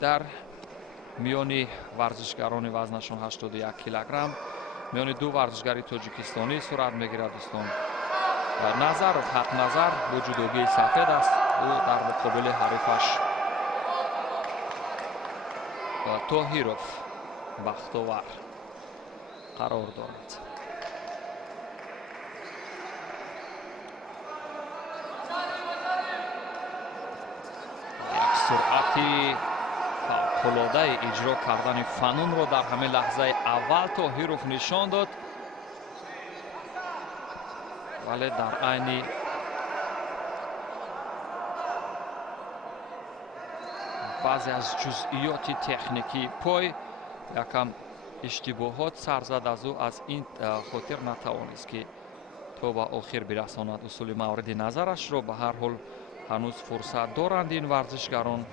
در میانی ورزشکاران وزنشان 81 کیلوگرم میان دو ورزشکاری تاجیکستانی صورت میگیرد دوستان. نظرов حق نظر با جدوگی سفید است. او در مقابل حریفش طاهیروف بختاور قرار دارد. یک سرعتی فوق‌العاده اجرا کردن فنون رو در همه لحظه اول طاهیروف نشان داد، ولی در عین بعضی از جزئیات تکنیکی پای یکم اشتباهات سر زد از او. از این خاطر نتوانست که تا به آخر برساند اصول مورد نظرش رو. به هر حال هنوز فرصت دارند این ورزشکاران.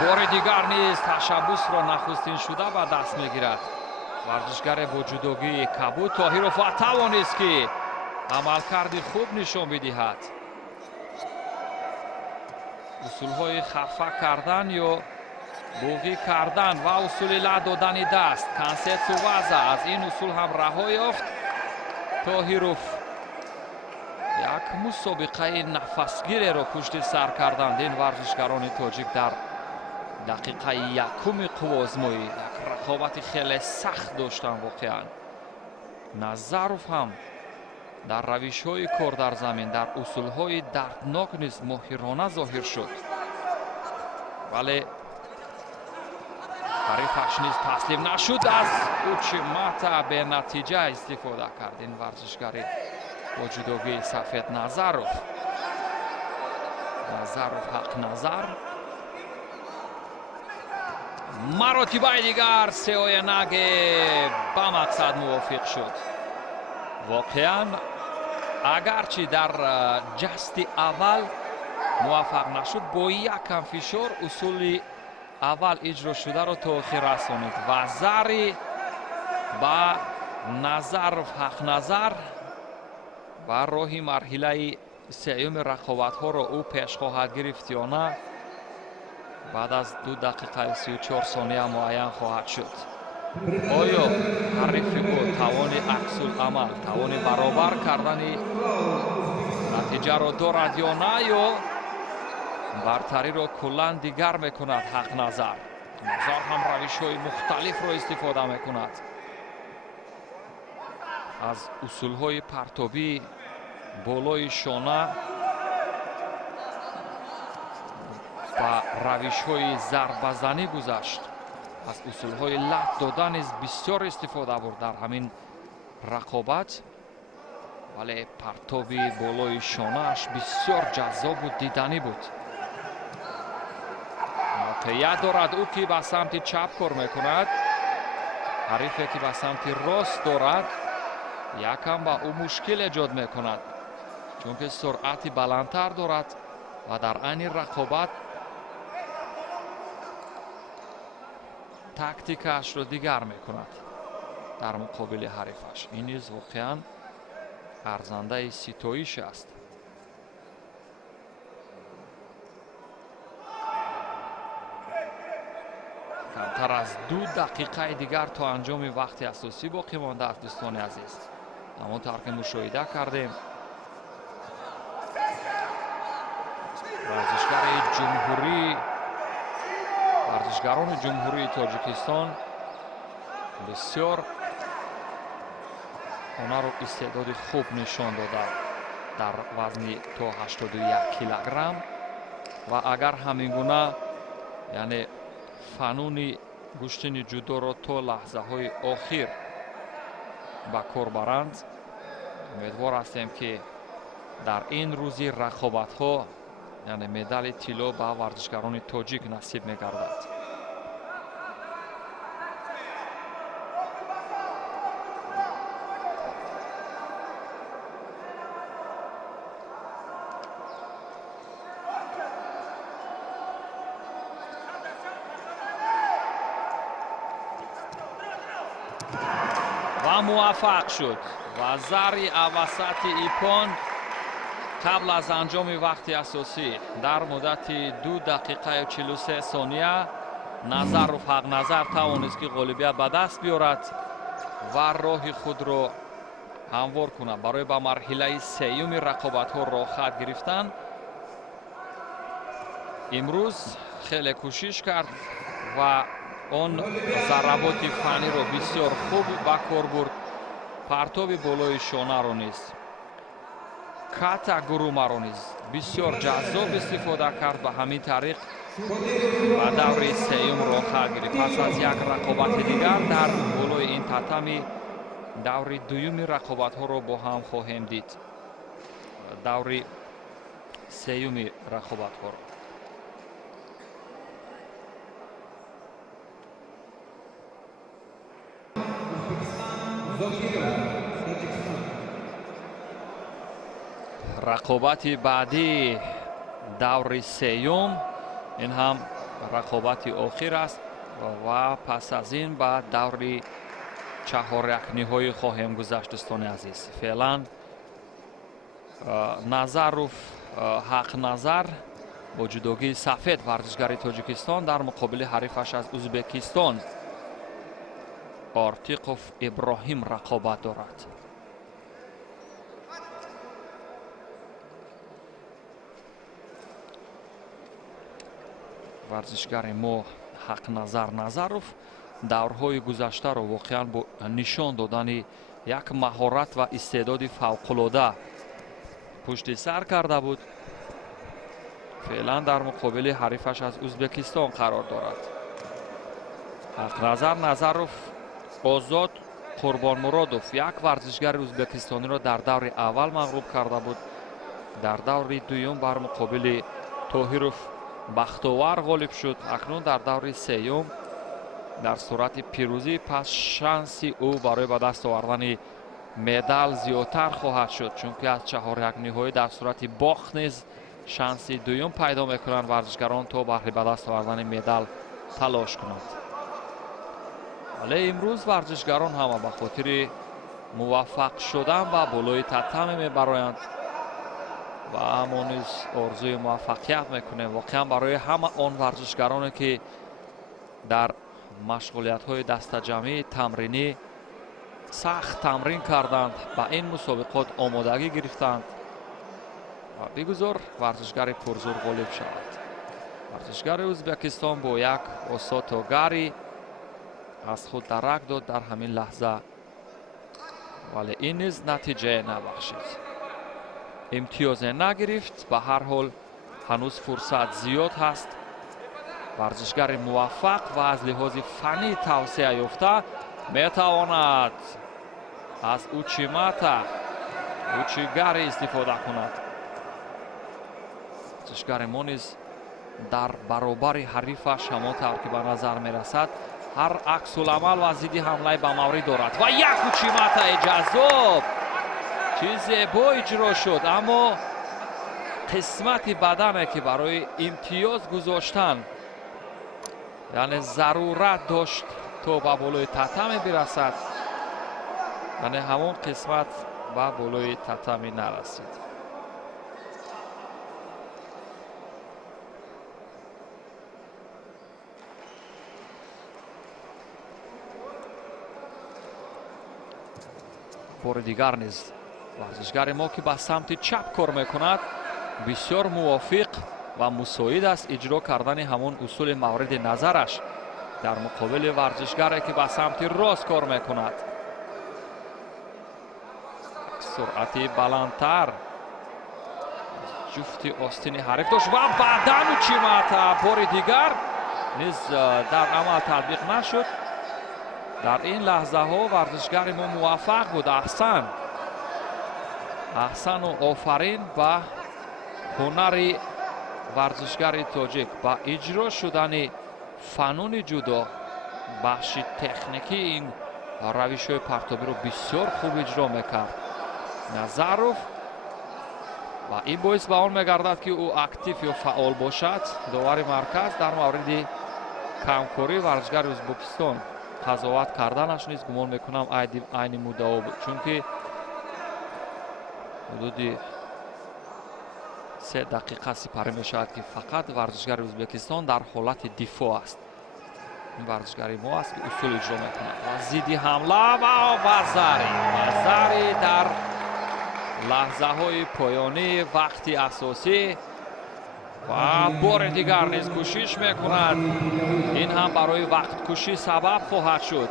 بار دیگر نیز تشبوس را نخستین شده به دست میگیرد ورزشگر با جدوگی کبود طاهیروف و توانست که عملکرد خوب نشان بدهد. اصولهای خفه کردن یا بوغی کردن و اصول له دادن دست کنسیت وضع از این اصول هم رها یافت طاهیروف. یک مسابقه نفسگیری را پشت سر کردند این ورزشکاران تاجیک در دقیقه یکم قوازمایی. یک رقابت خیلی سخت داشتن واقعا. نظرов هم در روش های کار در زمین در اصول های دردناک نیز ماهرانه ظاهر شد، ولی حریفش نیز تسلیم نشد. از اوچ مت به نتیجه استفاده کرد این ورزشگر با جدوگی سفید نظرов حق نظر. مراتبه دیگر سیای نگه به مقصد موافق شد. واقعا اگرچه در جست اول موفق نشد با یکم فشار اصول اول اجرا شده را تا آخر رسانید و زری به نظرов حق نظر و راهی مرحله سیوم رقابت ها را او پیش خواهد گرفت یا نه بعد از 2 دقیقه و 34 ثانیه معین خواهد شد. آیا حریف او توان عکس العمل توان برابر کردن نتیجه را دارد یا نه، یا برتری را کلا دیگر میکند حق نظر هم روش های مختلف را استفاده میکند از اصول های پرتابی بالای شانه و روش های ضربه زنی گذشت. از اصول های لط دادن نیز بسیار استفاده برد در همین رقابت، ولی پرتابی بالای شانه‌اش بسیار جذاب و دیدنی بود. موقعیت دارد او که به سمت چپ کار میکند، حریفی که به سمت راست دارد یکم با او مشکل ایجاد میکند چون که سرعت بلندتر دارد و در عین رقابت تاکتیکش رو دیگر میکند در مقابل حریفش. این نیز واقعا ارزنده ستایش است. کمتر از 2 دقیقه دیگر تا انجام وقت اساسی باقی مانده است دوستان عزیز. همانطور که مشاهده کردیم ورزشکاران جمهوری تاجیکستان بسیار هنر و استعداد خوب نشان داده در وزن تا 81 کیلوگرم و اگر همین گونه یعنی فنون گشتن جودو را تا لحظه های آخر به کار برند، امیدوار هستیم که در این روزی رقابت ها یعنی مدال طلا به ورزشکاران تاجیک نصیب می‌گردد. و موفق شد و ضربی اوسط ایپون قبل از انجام وقت اساسی در مدت 2 دقیقه و 43 ثانیه نظروف حق نظر توانست که غالبیت به دست بیارد و راه خود را هموار کند برای به مرحله سیوم رقابت ها راه خط گرفتن. امروز خیلی کوشش کرد و اون ضربات فنی رو بسیار خوب به کار برد. پرتاب بالای شانه رو نیز کاتا گروما رو نیز بسیار جذاب استفاده کرد. به همین طریق و دور سیوم راه خط گرفت. پس از یک رقابت دیگر در بالای این تاتامی دور دوم رقابت ها رو با هم خواهیم دید. دور سیوم رقابت ها رو رقابت بعدی دور سیوم این هم رقابت آخر است و پس از این به دور چهار یکنهایی خواهیم گذشت. دوستان عزیز فعلا نظروف حق نظر با جداگی سفید ورزشگر تاجیکستان در مقابل حریفش از ازبکستان آرتیقوف ابراهیم رقابت دارد. ورزشگر ما حق نظر نظروف دورهای گذشته را واقعا با نشان دادن یک مهارت و استعداد فوق‌العاده پشت سر کرده بود. فعلا در مقابل حریفش از ازبکستان قرار دارد. حق نظر نظروف آزاد قربان مرادوف یک ورزشگر ازبکستانی را در دور اول مغلوب کرده بود. در دور دوم بر مقابل طاهروف بختاور غالب شد. اکنون در دور سیوم در صورت پیروزی پس شانسی او برای به دست آوردن مدال زیادتر خواهد شد، چون که از چهار یکنهایی در صورت باخت نیز شانسی دوم پیدا میکنند ورزشگران تا برای به دست آوردن مدال تلاش کنند. ولی امروز ورزشگران همه به خاطر موفق شدن و بالای تاتامی میبرایند و همون نیز آرزوی موفقیت میکنه. واقعا برای همه آن ورزشگرانی که در مشغولیت های دست جمعی تمرینی سخت تمرین کردند به این مسابقات آمادگی گرفتند و بگذار ورزشگر پرزور غالب شود. ورزشگر ازبکستان با یک اوساتوگاری از خود درک داد در همین لحظه، ولی این نیز نتیجه نبخشید، امتیاز نگرفت. به هر حال هنوز فرصت زیاد هست. ورزشگر موفق و از لحاظ فنی توسعه یافته میتواند از اوچیماتا اوچیگاری استفاده کند. ورزشگر ما نیز در برابر حریفش همانطور که به نظر میرسد هر عکس العمل و ضد حمله به مورد دارد و یک اوچیماتا جذاب چیز زیبا اجرا شد، اما قسمت بدنه که برای امتیاز گذاشتن یعنی ضرورت داشت تا به بالای تاتامی برسد، یعنی همون قسمت به بالای تاتامی نرسید. بار دیگر نیز ورزشگر ما که به سمت چپ کار میکند بسیار موافق و مساعد است اجرا کردن همون اصول مورد نظرش در مقابل ورزشگری که به سمت راست کار میکند. سرعت بلندتر جفت آستین حریف داشت و بعداً اوچیماتا بار دیگر نیز در عمل تطبیق نشد. در این لحظه ها ورزشگر ما موفق بود. احسن و آفرین به هنر ورزشگر تاجیک با اجرا شدن فنون جدا. بخش تکنیکی این روش های پرتابی رو بسیار خوب اجرا میکرد نظروف و این باعث به آن میگردد که او اکتیو یا فعال باشد. داور مرکز در مورد کمکاری ورزشگر ازبکستان قضاوت کردنش نیز گمان میکنم عین مدعا بود، چون که حدود 3 دقیقه سپری می شود که فقط ورزشگر ازبکستان در حالت دفاع است. این ورزشگری ما است که اصول اجرا میکنند و ضد حمله و وزاری در لحظه های پایانی وقتی اساسی و بار دیگر نیز کوشش میکند. این هم برای وقت کشی سبب خواهد شد.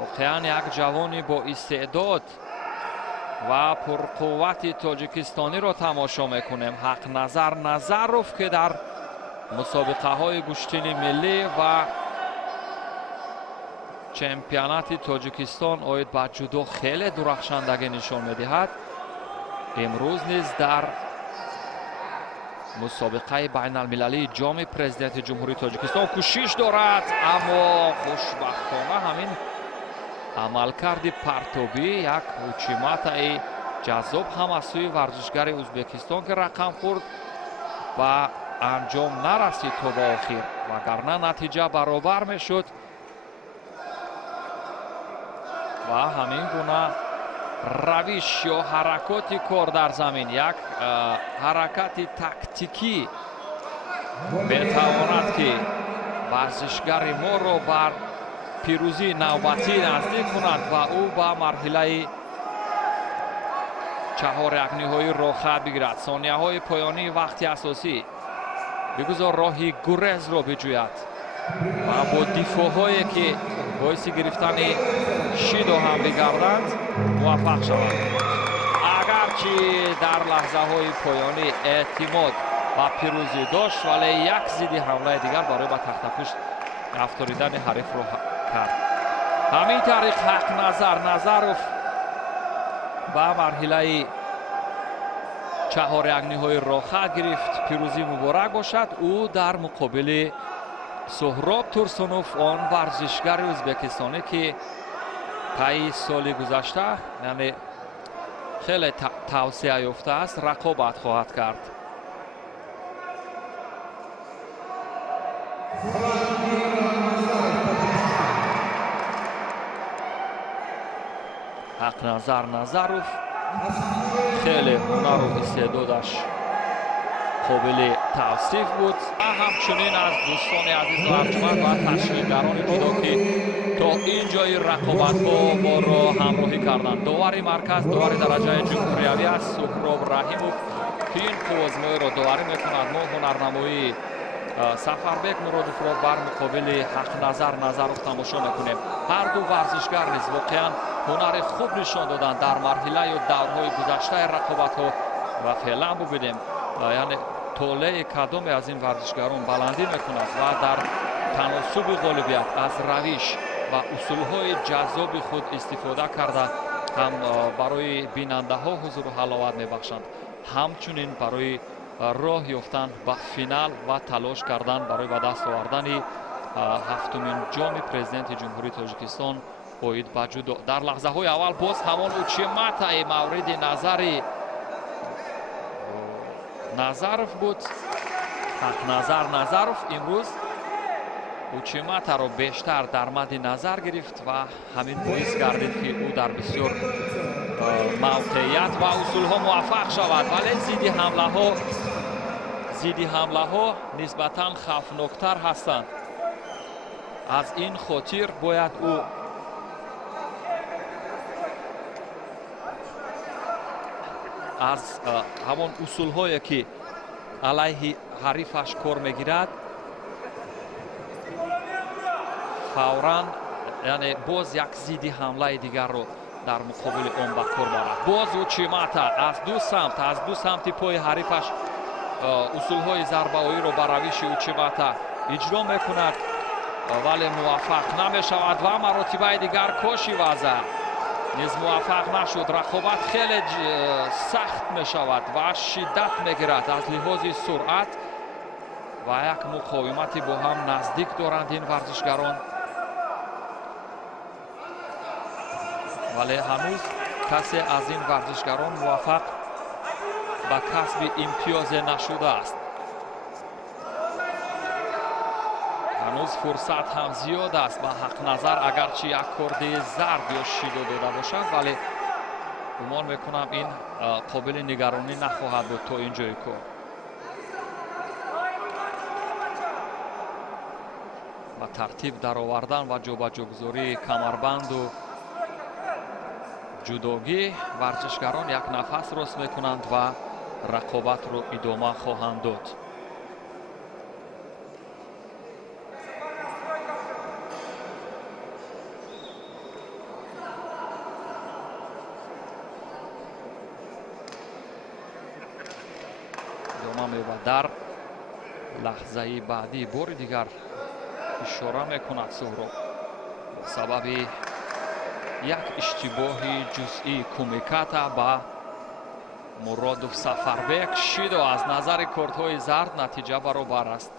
واقعا یک جوانی با استعداد و پرقوت تاجیکستانی را تماشا میکنیم. حق نظر نظروف که در مسابقه های گشتین ملی و چمپیونات تاجیکستان اوید با جودو خیلی درخشندگی نشان میدهد. امروز نیز در مسابقه بین المللی جام پرزیدنت جمهوری تاجیکستان کوشش دارد، اما خوشبختانه همین عملکرد پرتابی یک حکومت جذاب هم از سوی ورزشگر ازبکستان که رقم خورد و انجام نرسید تا به آخر، وگرنه نتیجه برابر میشد و همین گونه روش یا حرکات کار در زمین، یک حرکت تاکتیکی بتواند که ورزشگر ما را بر پیروزی نوبتی نزدیک کند و او با مرحله 4 یکنی‌های راه خط بگیرد. ثانیه های پایانی وقتی اساسی بگذار راهی گریز را بجوید و با دفاع هایی که باعث گرفتن شیدو هم بگردند موفق شوند. اگرچه در لحظه های پایانی اعتماد و پیروزی داشت، ولی یک ضد حمله دیگر برای به تخت پشت افتاریدن حریف را کرد. همین طریق حق نظروف با مرحله 4 یکنی‌های راه خط گرفت. پیروزی مبارک باشد. او در مقابل سهراب تورسونوف، آن ورزشگر ازبکستانی که طی سال گذشته یعنی خیلی توسعه یافته است، رقابت خواهد کرد. حق نظروف خیلی هنر و استعدادش قابل توصیف بود. همچنین از دوستان عزیز و ارجمند و تشکیلگران جودو که تا این جای رقابت با را همراهی کردند. داور مرکز، داور درجه جمهوریوی است، سهراب رحیموف که این کوزمای را داوری میکند. ما هنرنمایی سفربک مرادوف را بر مقابل حق نظروف تماشا میکنیم. هر دو ورزشگر نیز واقعا هنر خوب نشان دادند در مرحله و دورهای گذشته رقابت ها و فعلا ببینیم یعنی طوله کدام از این ورزشگران بلندی میکند و در تناسب غالبیت از روش و اصولهای جذاب خود استفاده کرده هم برای بیننده ها حضور و حلاوت میبخشند، همچنین برای راه یافتن به فینال و تلاش کردن برای به دست آوردن هفتمین جام پرزیدنت جمهوری تاجیکستان اوید با جودو. در لحظه های اول باز همان اوچیماتا مورد نظر نظروف بود. حق نظروف امروز اوچیماتا را بیشتر در مد نظر گرفت و همین باعث گردید که او در بسیار موقعیت و اصول ها موفق شود، ولی ضد حمله ها نسبتا خوفناکتر هستند. از این خاطر باید او از همان اصول هایی که علیه حریفش کار میگیرد فوراً یعنی باز یک ضد حمله دیگر رو در مقابل آن به کار برد. باز اوچیماتا از دو سمت پای حریفش اصول های ضربه‌ای رو بر روش اوچیماتا اجرا میکند ولی موفق نمی شود و مراتبه دیگر کاشی وزه نیز موفق نشد. رقابت خیلی سخت می شود و شدت می گیرد از لحاظ سرعت و یک مقاومتی با هم نزدیک دارند این ورزشگران، ولی هنوز کسی از این ورزشگران موفق به کسب امتیاز نشده است. هنوز فرصت هم زیاد است به حق نظر، اگرچه یک کرده زرد یا شیدو داده باشد ولی گمان میکنم این قابل نگرانی نخواهد بود تا اینجای کار. با ترتیب در آوردن و جابجاگذاری کمربند و جداگی ورزشگران یک نفس راست میکنند و رقابت رو ادامه خواهند داد. و در لحظه بعدی بار دیگر اشاره میکند سهراب سبب یک اشتباه جزئی کمیکاتا با مرادوف سفربек شد و از نظر کارت‌های زرد نتیجه برابر است.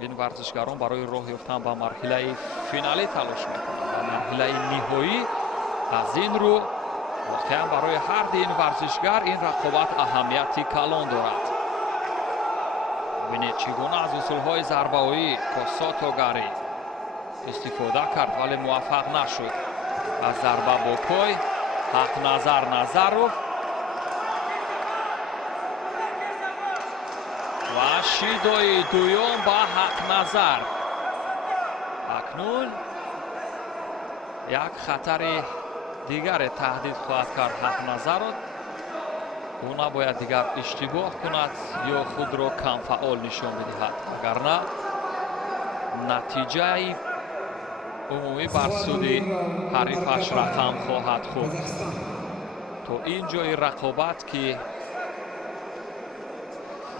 این ورزشگران برای راه یافتن به مرحله فینالی تلاش میکنند. و مرحله نهایی از این رو واقعا برای هر دین ورزشگر این رقابت اهمیتی کلان دارد. ببینید چگونه از اصولهای ضربه‌ای کاساتوگاری استفاده کرد ولی موفق نشد. از ضربه با پای حق نظر نظرов و شیدوی دوم با حق نظر. اکنون یک خطر دیگر تهدید خواهد کرد حق نظر. او نباید دیگر اشتباه کند یا خود را کم فعال نشان بدهد، وگرنه نتیجه عمومی بر سود حریفش رقم خواهد خورد. تا این جای رقابت که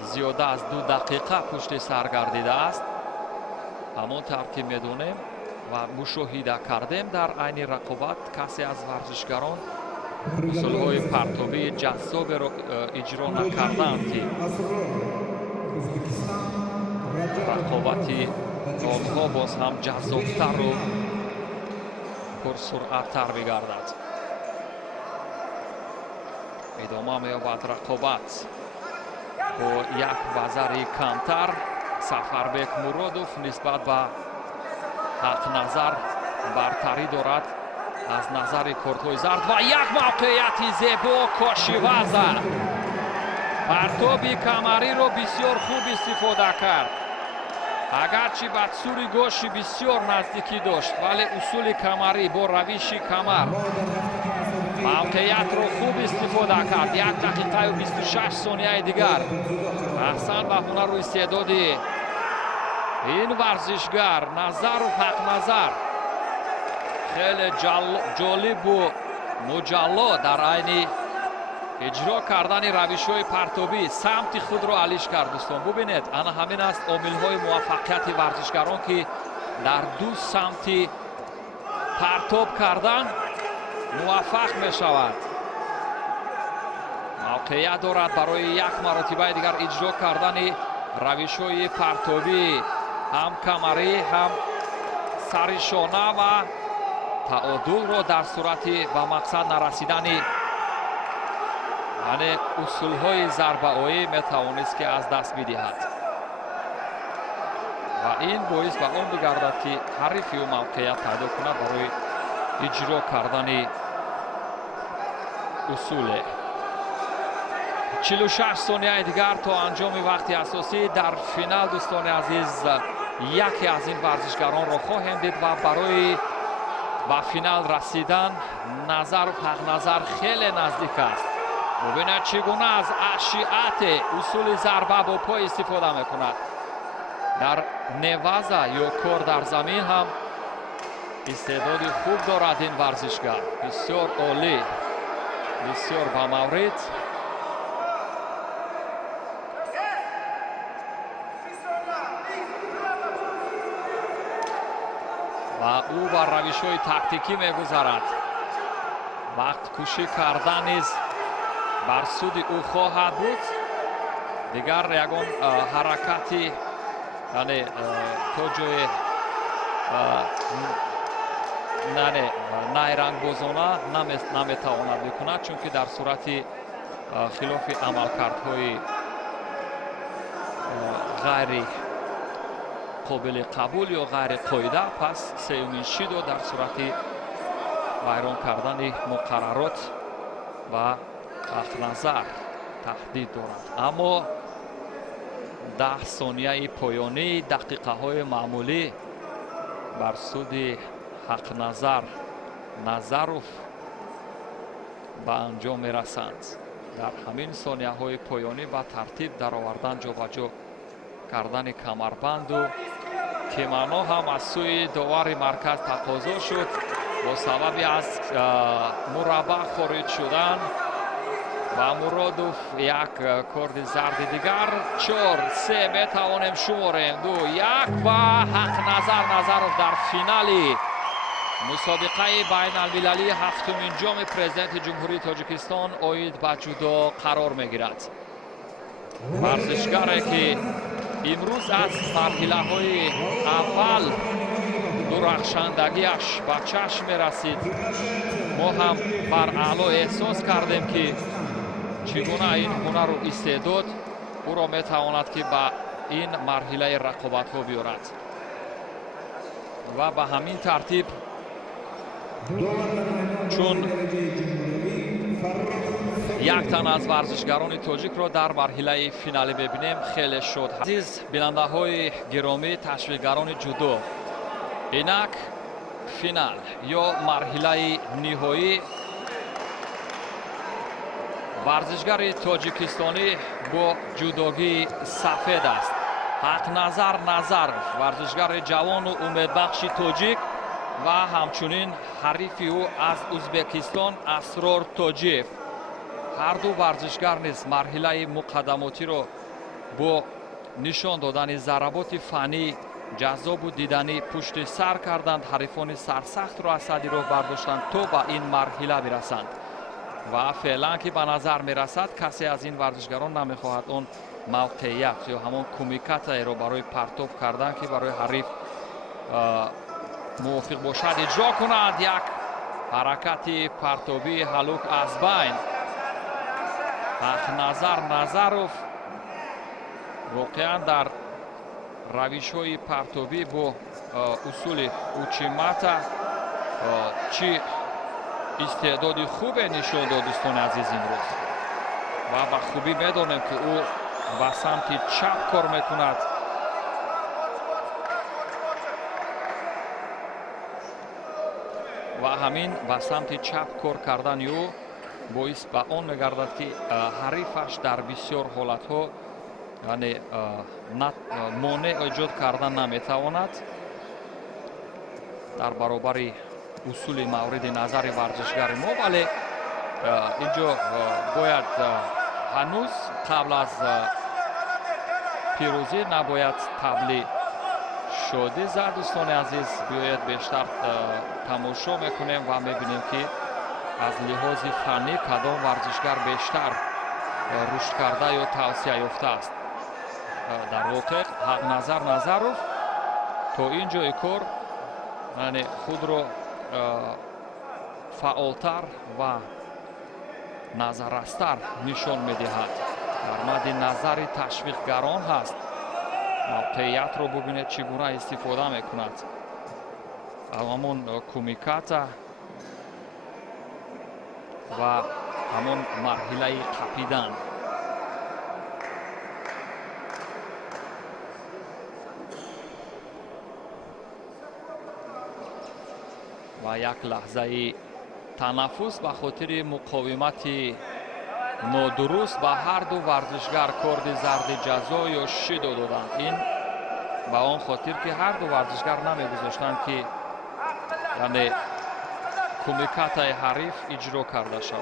زیاده از 2 دقیقه پشت سر گردیده است، همانطور که میدونیم و مشاهده کردیم در عین رقابت کسی از ورزشگران اصولهای پرتابی جذاب را اجرا نکردند که رقابتی آنها باز هم جذابتر و پرسرعت‌تر بگردد. ادامه می‌یابد رقابت با یک بازاری کمتر. سفربek مرادوف نسبت به حق نظر برتری دارد از نظر کارت‌های زرد و یک موقعیت زیبا کاشیوازه پرتابی کمری رو بسیار خوب استفاده کرد. اگرچه به سوری گوشی بسیار نزدیکی داشت ولی اصول کمری با روش کمر موقعیت رو خوب استفاده کرد. 1 دقیقه و 26 ثانیه دیگر احسن و هنر و استعداد این ورزشگر نظر و حق نظر خیلی جالب و مجلا در عین اجرا کردن روش‌های پرتابی سمت خود را علیش کرد. دوستان ببینید انا همین است عامل‌های موفقیت ورزشگران که در 2 سمت پرتاب کردن موفق می شود. موقعیت دارد برای یک مرتبه دیگر اجرا کردن روش‌های پرتابی هم کمری هم سرشانه و تعادل را در صورت به مقصد نرسیدن یعنی اصولهای ضربه‌ای میتوانست که از دست بدهد و این باعث به آن بگردد که حریفی و موقعیت پیدا کند برای اجرا کردن اصول. 46 ثانیه دیگر تا انجام وقت اساسی در فینال. دوستان عزیز یکی از این ورزشگران را خواهیم دید و برای به فینال رسیدن نظر و حق نظر خیلی نزدیک است. ببینید چگونه از اشیاء اصول ضربه با پای استفاده میکند. در نوازه یا کار در زمین هم استعداد خوب دارد این ورزشگر. بسیار عالی، بسیار با مورد. و او با روش‌های تاکتیکی میگذارد. وقت کشی کردن نیز بر سود او خواهد بود. دیگر یگان حرکتی یعنی تا جای نیرنگ بازانه نمیتواند بکند، چون که در صورت خلاف عملکردهای غیر قابل قبول یا غیر قاعده، پس سومین شیدو در صورت ویران کردن مقررات و حق‌نظر تهدید دارد. اما 10 ثانیه پایانی دقیقه های معمولی بر سود حق‌نظر نظروف به انجام میرسند. در همین ثانیه های پایانی با ترتیب در آوردن جابجا کردن کمربند و کیمانو هم از سوی داور مرکز تقاضا شد با سبب از مربع خارج شدن و مرادوف یک کارت زرد دیگر. 4-3 میتوانیم شماریم 2-1 و حق‌نظر نظروف در فینالی مسابقه بین المللی هفتمین جام پرزیدنت جمهوری تاجیکستان اوید به جودو قرار میگیرد. ورزشگری که امروز از مرحله های اول درخشندگیش به چشم میرسید، ما هم بر اعلا احساس کردیم که چگونه این هنر و استعداد او را میتواند که به این مرحله رقابت ها بیارد و به همین ترتیب چون یک تن از ورزشگران تاجیک را در مرحله فینالی ببینیم خیلی شد. عزیز بیننده های گرامی، تشویقگران جودو، اینک فینال یا مرحله نهایی ورزشگر تاجیکستانی با جودوگی سفید است. حق‌نظر نظروف ورزشگر جوان و امیدبخش تاجیک و همچنین حریف او از ازبکستان اسرار تاجیف. هر دو ورزشگر نیز مرحله مقدماتی را با نشان دادن ضربات فنی جذاب و دیدنی پشت سر کردند. حریفان سرسخت را از صدی راه برداشتند تا به این مرحله برسند و فعلا که به نظر میرسد کسی از این ورزشگران نمیخواهد اون موقعیت یا همون کمیکت را برای پرتاب کردن که برای حریف موافق باشد اجرا کند. یک حرکت پرتابی هلوک از بین. حق‌نظر نظروف واقعا در روش های پرتابی با اصول اوچیماتا چی استعداد خوب نشان داد دوستان عزیز امروز و به خوبی میدانیم که او به سمت چپ کار میکند و همین به سمت چپ کار کردن او باعث به آن میگردد که حریفش در بسیار حالت ها یعنی مانع ایجاد کردن نمیتواند. در برابر اصول مورد نظر ورزشگر ما، ولی اینجا باید هنوز قبل از پیروزی نباید طبل شادی زد. دوستان عزیز بیاید بیشتر تماشا میکنیم و میبینیم که از لحاظ فنی کدام ورزشگر بیشتر رشد کرده یا توسعه یافته است. در واقع حق‌نظر نظروف تا اینجای کار یعنی خود را فعالتر و نظررستر نشان میدهد. در مد نظر تشویقگران هست موقعیت رو ببینید چگونه استفاده میکند. همون کمیکات و همون مرحله قپیدن. و یک لحظه تنفس به خاطر مقاومت نادرست به هر دو ورزشگر کارت زرد جزا یا شیدو دادند. این به آن خاطر که هر دو ورزشگر نمیگذاشتند که یعنی کمیکات حریف اجرا کرده شود.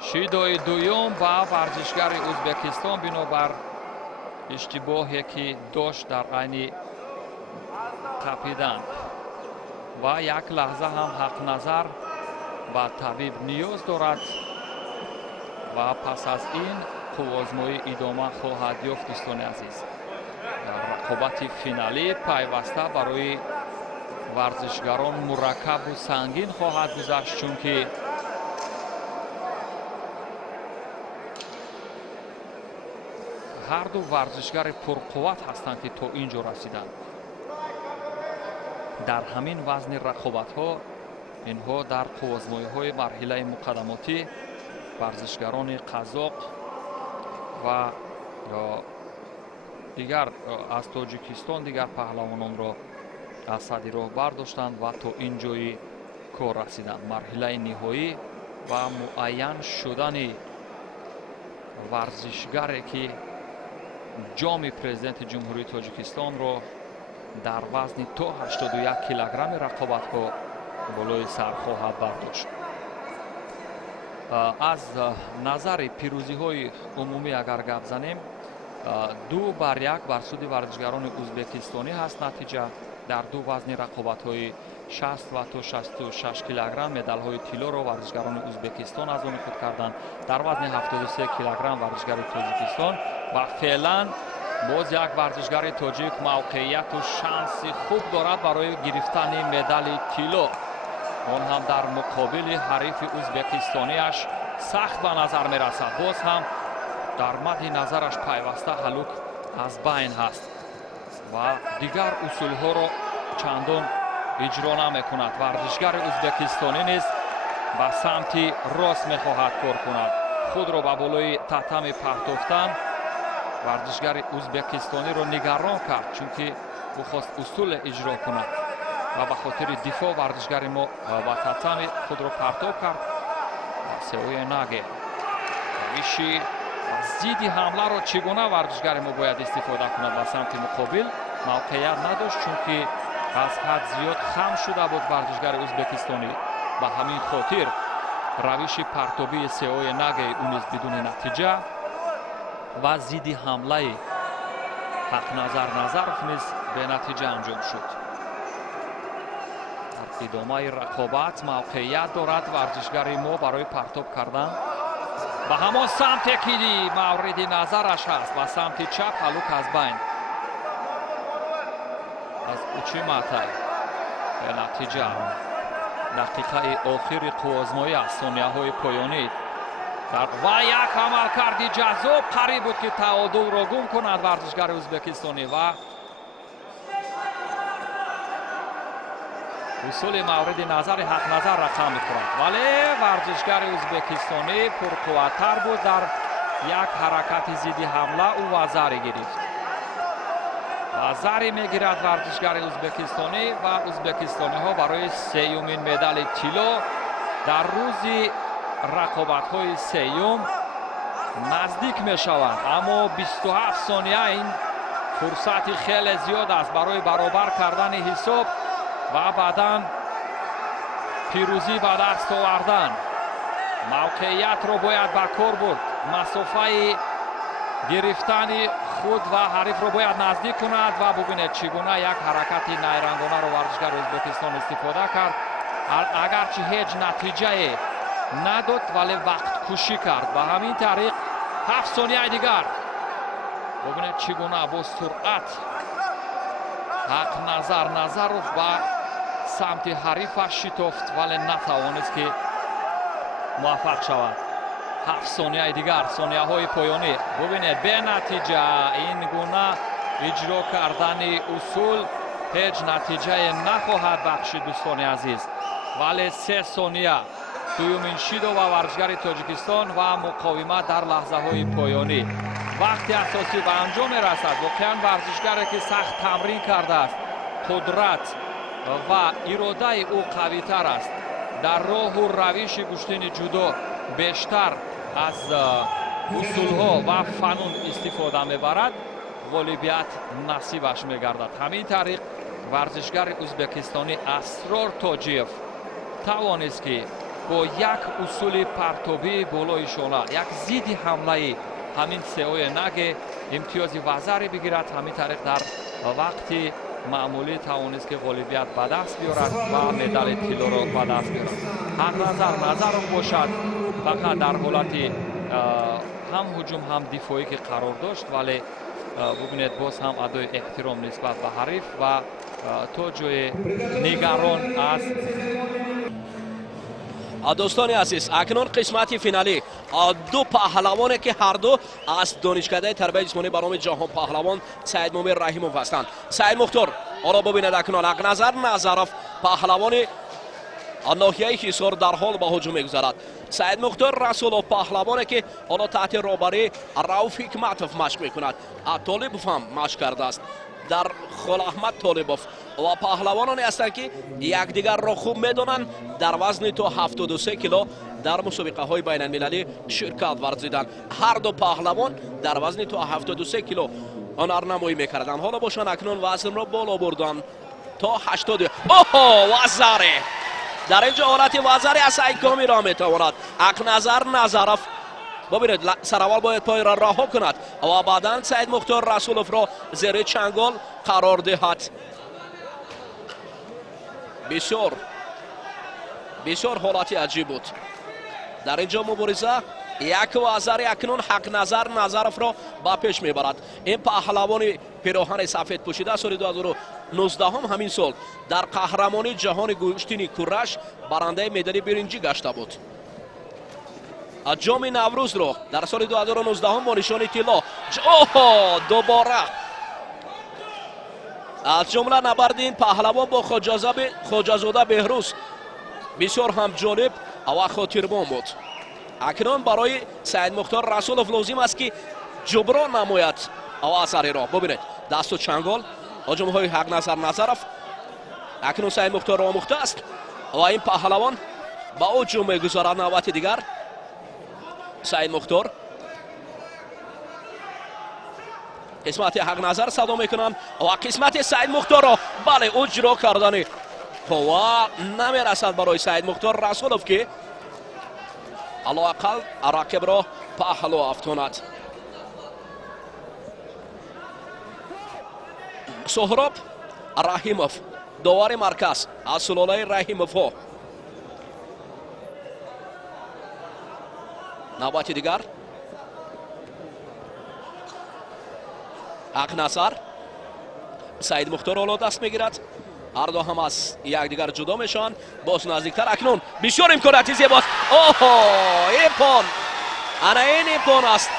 شیدوی دوم با ورزشگر ازبکستان بنابر اشتباهی که داشت در عین قپیدن و یک لحظه هم حق‌نظر به طبیب نیاز دارد و پس از این قوازمایی ادامه خواهد یافت. دوستان عزیز در رقابت فینالی پیوسته برای ورزشگران مرکب و سنگین خواهد گذشت، چون که هر دو ورزشگر پرقوت هستند که تا اینجا رسیدند. در همین وزن رقابت ها اینها در قوزمایی‌های مرحله مقدماتی ورزشگران قزاق و دیگر از تاجیکستان دیگر پهلوانان را از صدی راه برداشتند و تا اینجای کار رسیدند. مرحله نهایی و معین شدن ورزشگری که جام پرزیدنت جمهوری تاجیکستان را در وزن تا 81 کیلوگرم رقابت‌ها بالای سر خواهد برداشت. از نظر پیروزی‌های عمومی اگر گپ زنیم 2-1 بر سود ورزشگران ازبکستانی هست نتیجه. در دو وزن رقابت‌های 60 و تا 66 کیلوگرم مدال‌های طلا را ورزشگران ازبکستان از آن خود کردند. در وزن 73 کیلوگرم ورزشگر تاجیکستان و فعلا باز یک ورزشگر تاجیک موقعیت و شانس خوب دارد برای گرفتن مدال طلا. آن هم در مقابل حریف ازبکستانیش سخت به نظر می رسد. باز هم در مد نظرش پیوسته هلوک از بین هست و دیگر اصول ها را چندان اجرا نمی کند. ورزشگر ازبکستانی نیز به سمت راست می خواهد کار کند. خود را به بالای تتم پرتافتن ورزشگر ازبکستانی را نگران کرد چون که بخواست اصول اجرا کند و به خاطر دفاع ورزشگر ما و تتم خود را پرتاب کرد. سئوی ناگه روشی زیدی حمله را چگونه ورزشگر ما باید استفاده کند به سمت مقابل موقعیت نداشت چون که از حد زیاد خم شده بود ورزشگر ازبکستانی و همین خاطر روش پرتابی سئوی ناگه اون نیز بدون نتیجه و زیدی حمله حق نظر نیز به نتیجه انجام شد. در ادامه رقابت موقعیت دارد ورزشگر ما برای پرتاب کردن و همان سمت که مورد نظرش هست و سمت چپ هلوک از بین از اوچی مطل به نتیجه دقیقه آخر قوزمایی است. ثانیه های پایانی و یک عمل کردی جذاب قریب بود که تعادل را گم کند ورزشگر ازبکستانی و اصول مورد نظر حق نظر رقم می‌خورد ولی ورزشگر ازبکستانی پرقوت‌تر بود. در یک حرکت ضد حمله او و زری گرفت و زری میگیرد ورزشگر ازبکستانی و ازبکستانی ها برای سیومین مدال طلا در روز رقابت‌های سیوم نزدیک میشوند. اما 27 ثانیه این فرصت خیلی زیاد است برای برابر کردن حساب و بعداً پیروزی به دست آوردن. موقعیت را باید به کار برد. مسافه گرفتن خود و حریف را باید نزدیک کند و ببینید چگونه یک حرکت نیرنگانه را ورزشگر ازبکستان استفاده کرد. اگرچه هیچ نتیجه نداد ولی وقت کشی کرد و همین طریق 7 ثانیه دیگر ببینید چگونه با سرعت حق نظر و سمت حریفش شتافت ولی نتوانست که موفق شود. 7 ثانیه دیگر ثانیه های پایانی ببینید به نتیجه این گونه اجرا کردن اصول هیچ نتیجه نخواهد بخشید دوستان عزیز ولی 3 ثانیه دومین شیدو و ورزشگر تاجیکستان و مقاومت در لحظه های پایانی وقتی اساسی به انجام میرسد. واقعا ورزشگری که سخت تمرین کرده است قدرت و اراده او قوی تر است در راه و روش گشتن جودو بیشتر از اصول ها و فنون استفاده میبرد غالبیت نصیبش میگردد. همین طریق ورزشگر ازبکستانی اسرار تاجیف توانست که با یک اصول پرتابی بالای شانه یک ضد حمله همین سئوی ناگه امتیاز وزری بگیرد. همین طریق در وقتی معمولی توانست که غالبیت به دست بیارد و مدال طلا را به دست بیارد. حق نظر باشد فقط در حالت هم هجوم هم دفاعی که قرار داشت ولی ببینید باز هم ادای احترام نسبت به حریف و تا جای نگران است. دوستان عزیز اکنون قسمت فینالی دو پهلوانی که هر دو از دانشکده تربیت جسمانی برنامه جهان پهلوان سید مومن رحیموف هستند. سید مختار آرا ببینید اکنون حق نظر نظرف پهلوان ناحیه حصار در حال به هجوم میگذرد. سعید مختار رسولوف پهلوانی که حالا تحت رهبری رؤوف حکمتوف مشق میکند. طالبوف هم مشق کرده است در خال احمد طالبوف و پهلوانانی هستند که یکدیگر را خوب میدونند. در وزن تا 73 کیلو در مسابقه های بین المللی شرکت ورزیدند. هر دو پهلوان در وزن تا 73 کیلو هنرنمایی میکردند. حالا باشند اکنون وزن را بالا بردن تا 80. وزاره در اینجا حالت وزاری از ایکامی را میتواند. اقنظر نظرف ببینید سرول باید پای را رها کند و بعدا سعید مختار رسولوف را زیر چنگال قرار دهد. بسیار حالتی عجیب بود در اینجا مبارزه. یک وزاری اکنون حق نظر نظرف را با پیش میبرد. این پهلوان پیراهن سفید پوشیده سال 2019 همین سال در قهرمانی جهان گشتین کورش برنده مدال برنجی گشته بود. جام نوروز رو در سال 2019 با نشان طلا دوباره از جمله نبرد این پهلوان با خواجه‌زاده بهروز بسیار هم جالب و خاطربان بود. اکنون برای سعید مختار رسولوف لازم است که جبران نماید اثری را. ببینید دست و چنگال هجوم های حق نظر نظرف. اکنون سعید مختار را آموخته است و این پهلوان با هجوم میگذارد. نوبت دیگر سعید مختار قسمت حق نظر صدا میکنم و قسمت سعید مختار را بله اجرا کردن و نمیرسد برای سعید مختار رسولوف که علاقل رقیب را پهلو افتاند. سهراب رحیموف داور مرکز از سلاله رحیموف ها. نوبت دیگر اقنصر سعید مختار را دست میگیرد. هر دو هم از یکدیگر جدا میشن. باز نزدیکتر اکنون بسیار امکاناتی زیباست. این پان این پان است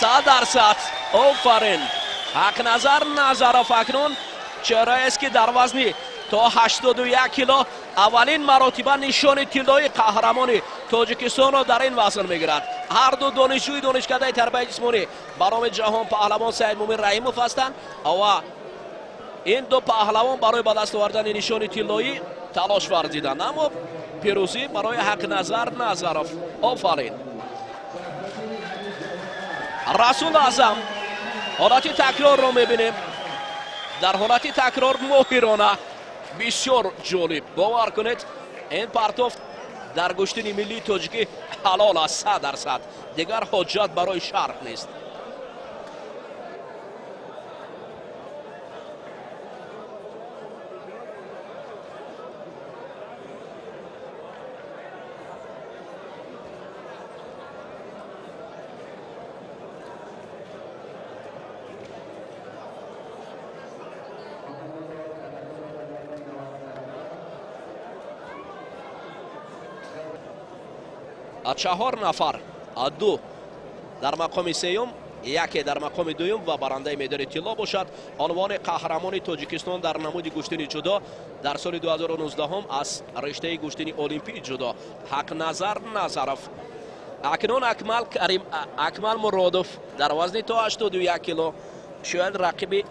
100%. آفرین حق نظر نظرف اکنون چهره است که در وزن تا 81 کیلو اولین مراتبه نشان طلای قهرمانی تاجیکستان را در این وزن میگیرد. هر دو دانشجوی دانشکده تربیت جسمانی برنامه جهان پهلوان سعید مومن رحیموف هستند و این دو پهلوان برای به دست آوردن نشان طلایی تلاش ورزیدند، اما پیروزی برای حق نظر نظرف. آفرین رسول اعظم. حالت تکرار رو میبینیم. در حالت تکرار ماهرانه بسیار جالب. باور کنید این پرتافت در گشتین ملی تاجیکی حلال است 100%. دیگر حجت برای شرح نیست. چهار نفر، دو در مقام سیوم، یکی در مقام دویم و برنده مدال طلا باشد. عنوان قهرمان تاجیکستان در نمود گشتین جدا در سال 2019 از رشته گشتین المپی جدا حق نظر نظرف. اکنون اکمل مرادوف در وزن تا 81 کیلو شاید رقیب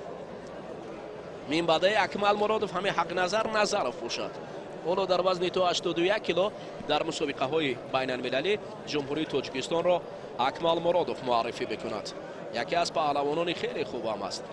منبعه اکمل مرادوف همه حق نظر نظرف باشد. اولو در وزن تا 81 کیلو در مسابقه های بین المللی جمهوری تاجیکستان را اکمل مرادوف معرفی بکند. یکی از پهلوانان خیلی خوب هم است.